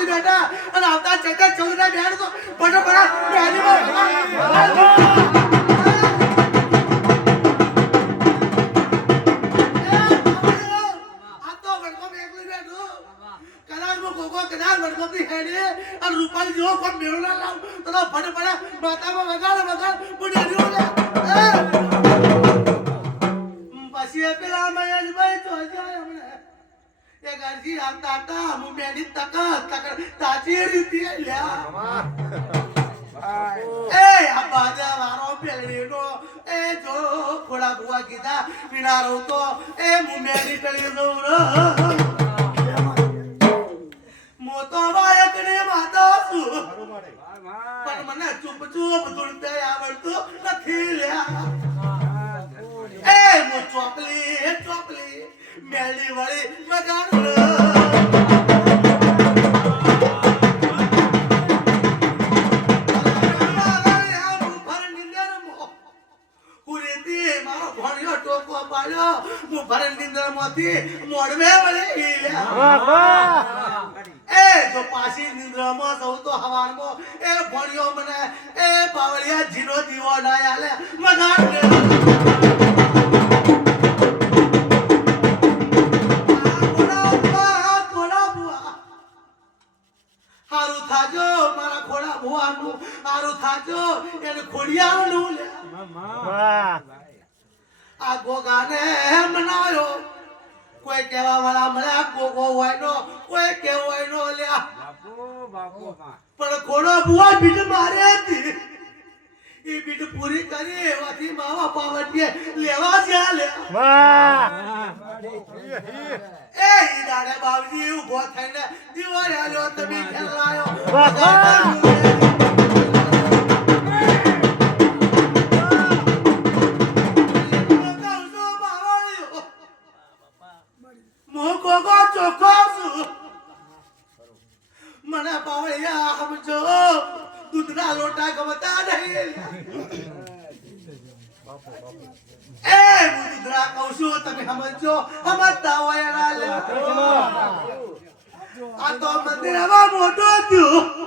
ભાગ બેટા અને આવતા ચેતન ચૌધરી બેડ તો ફટાફટ બેડીમાં રૂપાલી જેવો કોઈ મેળો ના લાવ તો ફટાફટ માતામાં વગાડ બુઢાડીઓ લે પછી પેલા મહેશભાઈ તો જાય હમણે એ ગરજી આવતા હતા હું મેડી તક તાજી રીતિ લ્યા એ આ બાજા વારો પેલીનો એ જો ખોડા બુઆ કીધા પીનારો તો એ હું મેડી ટળી દઉં મોતો બાયક ને માતા છું પણ મને ચૂપ દુલતે આવડતું નથી લ્યા એ હું ચોકલી મેલી વળી મગાડું હું ભરણ નિંદર માંથી મોડવે વળી એ જો પાછી નિંદ્રમાં જઉં તો હવારમાં એ ભણ્યો મને એ પાવળિયા જીનો દીવો ના આલે મગાડ હારું થાજો મારા ખોડા ભુવાનું હારું થાજો એને ખોડિયાનું લે આ ગોગાને મનાયો કોઈ કહેવા વાળા મળ્યા ગોગો હોય નો કોઈ કેવો હોય નો લ્યા પણ ખોડો બુઆ બીટ મારે હતી એ બીટ પૂરી કરી એવાથી માવા પાવટીએ લેવા જ્યાં લે એ દાડે બાવજી ઉભો થઈને દીવો આલ્યો તમે ખેલાયો મને પાવળિયા સમજો દૂધના લોટા ગમતા નહીં એ હું દૂધરા કહું છું તમે સમજો સમજતા હોય આ તો મંદિર આવા મોટું થયું